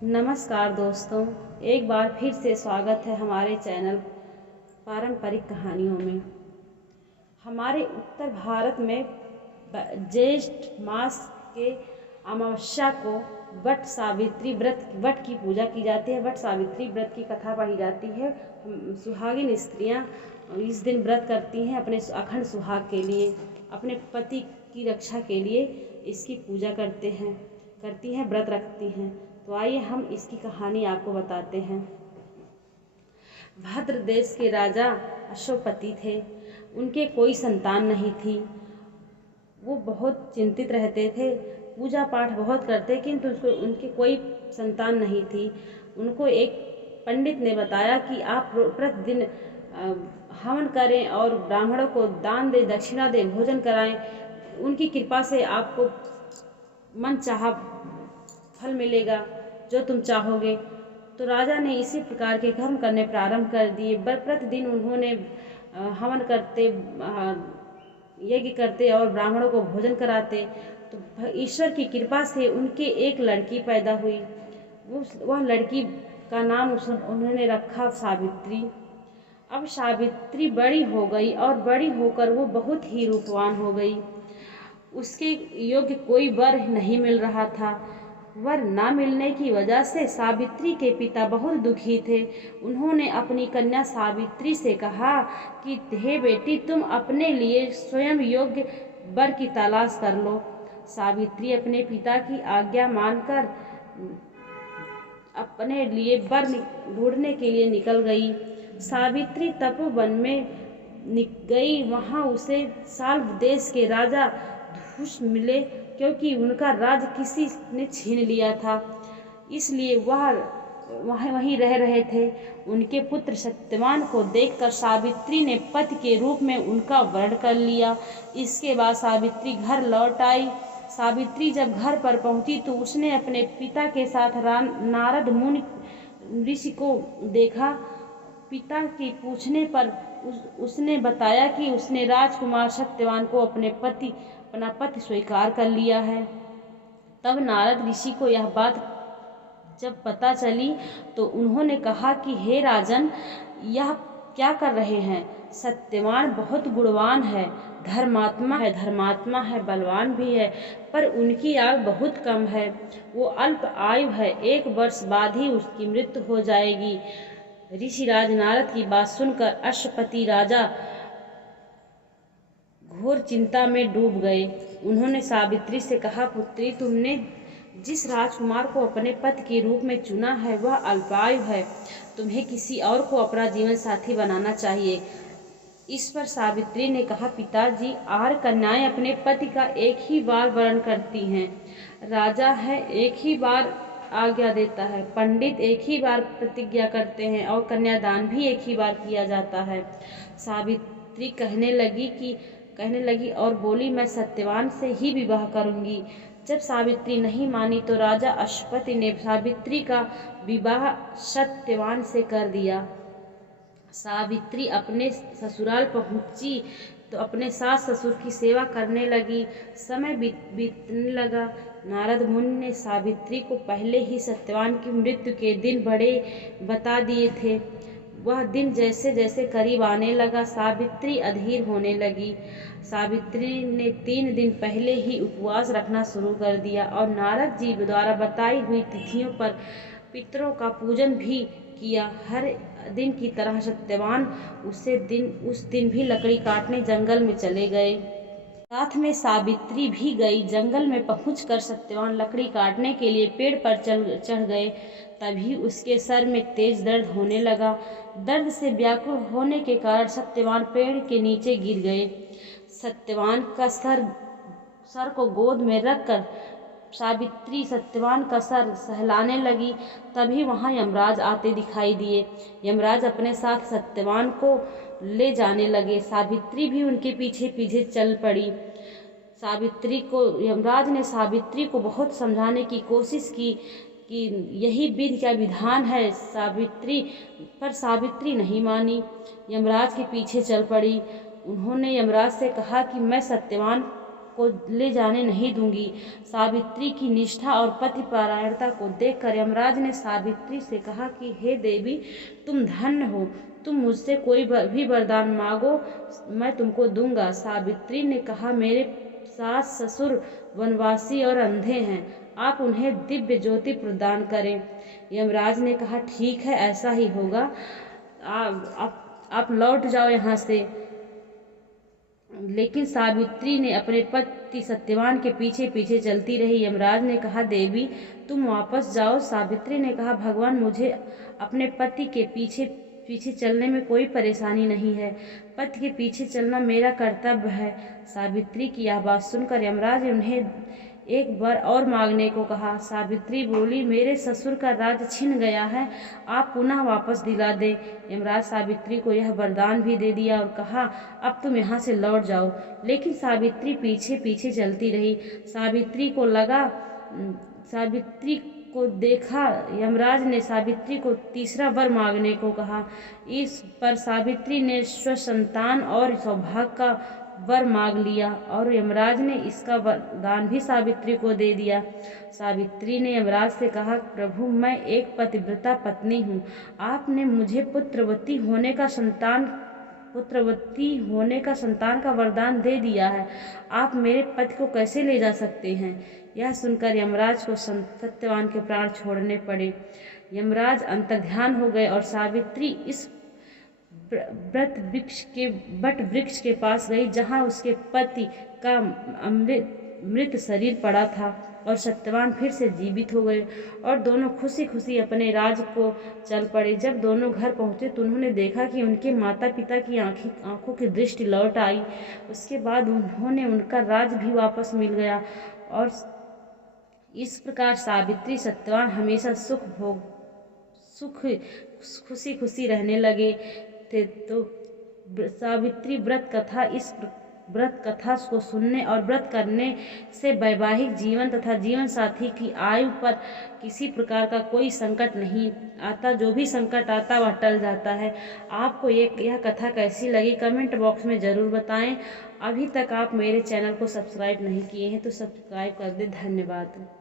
नमस्कार दोस्तों, एक बार फिर से स्वागत है हमारे चैनल पारंपरिक कहानियों में। हमारे उत्तर भारत में ज्येष्ठ मास के अमावस्या को वट सावित्री वट की पूजा की जाती है। वट सावित्री व्रत की कथा पढ़ी जाती है। सुहागिन स्त्रियां इस दिन व्रत करती हैं अपने अखंड सुहाग के लिए, अपने पति की रक्षा के लिए इसकी पूजा करती हैं, व्रत रखती हैं। तो आइए हम इसकी कहानी आपको बताते हैं। भद्र देश के राजा अश्वपति थे। उनके कोई संतान नहीं थी। वो बहुत चिंतित रहते थे, पूजा पाठ बहुत करते, किंतु उनके कोई संतान नहीं थी। उनको एक पंडित ने बताया कि आप प्रतिदिन हवन करें और ब्राह्मणों को दान दे, दक्षिणा दे, भोजन कराएं। उनकी कृपा से आपको मन चाहा फल मिलेगा, जो तुम चाहोगे। तो राजा ने इसी प्रकार के कर्म करने प्रारंभ कर दिए। प्रतिदिन उन्होंने हवन करते, यज्ञ करते और ब्राह्मणों को भोजन कराते। तो ईश्वर की कृपा से उनके एक लड़की पैदा हुई। वह लड़की का नाम उन्होंने रखा सावित्री। अब सावित्री बड़ी हो गई और बड़ी होकर वो बहुत ही रूपवान हो गई। उसके योग्य कोई वर नहीं मिल रहा था। वर ना मिलने की वजह से सावित्री के पिता बहुत दुखी थे। उन्होंने अपनी कन्या सावित्री से कहा कि हे बेटी, तुम अपने लिए स्वयं योग्य वर की तलाश कर लो। सावित्री अपने पिता की आज्ञा मानकर अपने लिए वर ढूंढने के लिए निकल गई। सावित्री तपोवन में गई। वहां उसे साल्व देश के राजा धूष मिले, क्योंकि उनका राज किसी ने छीन लिया था, इसलिए वह वहीं रह रहे थे। उनके पुत्र सत्यवान को देखकर सावित्री ने पति के रूप में उनका वर्ण कर लिया। इसके बाद सावित्री घर लौट आई। सावित्री जब घर पर पहुंची तो उसने अपने पिता के साथ नारद मुनि ऋषि को देखा। पिता के पूछने पर उसने बताया कि उसने राजकुमार सत्यवान को अपना पति स्वीकार कर लिया है। तब नारद ऋषि को यह बात जब पता चली तो उन्होंने कहा कि हे राजन, यह क्या कर रहे हैं? सत्यवान बहुत गुणवान है, धर्मात्मा है, बलवान भी है, पर उनकी आयु बहुत कम है। वो अल्प आयु है, 1 वर्ष बाद ही उसकी मृत्यु हो जाएगी। ऋषिराज नारद की बात सुनकर अश्वपति राजा घोर चिंता में डूब गए। उन्होंने सावित्री से कहा, पुत्री, तुमने जिस राजकुमार को अपने पति के रूप में चुना है वह अल्पायु है। तुम्हें किसी और को अपना जीवन साथी बनाना चाहिए। इस पर सावित्री ने कहा, पिताजी, 8 कन्याएं अपने पति का एक ही बार वरण करती हैं। राजा है एक ही बार आज्ञा देता है, पंडित एक ही बार प्रतिज्ञा करते हैं और कन्यादान भी एक ही बार किया जाता है। सावित्री कहने लगी और बोली, मैं सत्यवान से ही विवाह करूंगी। जब सावित्री नहीं मानी तो राजा अश्वपति ने सावित्री का विवाह सत्यवान से कर दिया। सावित्री अपने ससुराल पहुंची तो अपने सास ससुर की सेवा करने लगी। समय बीतने लगा। नारद मुनि ने सावित्री को पहले ही सत्यवान की मृत्यु के दिन बड़े बता दिए थे। वह दिन जैसे जैसे करीब आने लगा, सावित्री अधीर होने लगी। सावित्री ने 3 दिन पहले ही उपवास रखना शुरू कर दिया और नारद जी द्वारा बताई हुई तिथियों पर पितरों का पूजन भी किया। हर दिन की तरह सत्यवान उस दिन भी लकड़ी काटने जंगल में चले गए। साथ में सावित्री भी गई। जंगल में पहुंचकर सत्यवान लकड़ी काटने के लिए पेड़ पर चढ़ गए। तभी उसके सर में तेज दर्द होने लगा। दर्द से व्याकुल होने के कारण सत्यवान पेड़ के नीचे गिर गए। सत्यवान का सर को गोद में रखकर सावित्री सत्यवान का सर सहलाने लगी। तभी वहां यमराज आते दिखाई दिए। यमराज अपने साथ सत्यवान को ले जाने लगे। सावित्री भी उनके पीछे पीछे चल पड़ी। यमराज ने सावित्री को बहुत समझाने की कोशिश की कि यही विधि का विधान है, पर सावित्री नहीं मानी। यमराज के पीछे चल पड़ी। उन्होंने यमराज से कहा कि मैं सत्यवान को ले जाने नहीं दूंगी। सावित्री की निष्ठा और पतिपरायणता को देखकर यमराज ने सावित्री से कहा कि हे देवी, तुम धन्य हो, तुम मुझसे कोई भी वरदान मांगो, मैं तुमको दूंगा। सावित्री ने कहा, मेरे सास ससुर वनवासी और अंधे हैं, आप उन्हें दिव्य ज्योति प्रदान करें। यमराज ने कहा, ठीक है, ऐसा ही होगा, आप लौट जाओ यहाँ से। लेकिन सावित्री ने अपने पति सत्यवान के पीछे पीछे चलती रही। यमराज ने कहा, देवी तुम वापस जाओ। सावित्री ने कहा, भगवान, मुझे अपने पति के पीछे पीछे चलने में कोई परेशानी नहीं है, पति के पीछे चलना मेरा कर्तव्य है। सावित्री की यह बात सुनकर यमराज ने उन्हें एक बार और मांगने को कहा। सावित्री बोली, मेरे ससुर का राज छिन गया है, आप पुनः वापस दिला दे। यमराज सावित्री को यह वरदान भी दे दिया और कहा, अब तुम यहाँ से लौट जाओ। लेकिन सावित्री पीछे पीछे चलती रही। सावित्री को देखा यमराज ने सावित्री को तीसरा वर मांगने को कहा। इस पर सावित्री ने स्वसंतान और सौभाग्य का वर मांग लिया और यमराज ने इसका वरदान भी सावित्री को दे दिया। सावित्री ने यमराज से कहा, प्रभु, मैं एक पतिव्रता पत्नी हूँ, आपने मुझे पुत्रवती होने का संतान का वरदान दे दिया है, आप मेरे पति को कैसे ले जा सकते हैं। यह सुनकर यमराज को सत्यवान के प्राण छोड़ने पड़े। यमराज अंतर्ध्यान हो गए और सावित्री इस वट वृक्ष के पास गई जहाँ उसके पति का मृत शरीर पड़ा था और सत्यवान फिर से जीवित हो गए और दोनों खुशी खुशी अपने राज को चल पड़े। जब दोनों घर पहुँचे तो उन्होंने देखा कि उनके माता पिता की आंखों की दृष्टि लौट आई। उसके बाद उनका राज भी वापस मिल गया और इस प्रकार सावित्री सत्यवान हमेशा खुशी खुशी रहने लगे थे। तो सावित्री व्रत कथा को सुनने और व्रत करने से वैवाहिक जीवन तथा जीवन साथी की आयु पर किसी प्रकार का कोई संकट नहीं आता। जो भी संकट आता वह टल जाता है। आपको यह कथा कैसी लगी कमेंट बॉक्स में ज़रूर बताएं। अभी तक आप मेरे चैनल को सब्सक्राइब नहीं किए हैं तो सब्सक्राइब कर दें। धन्यवाद।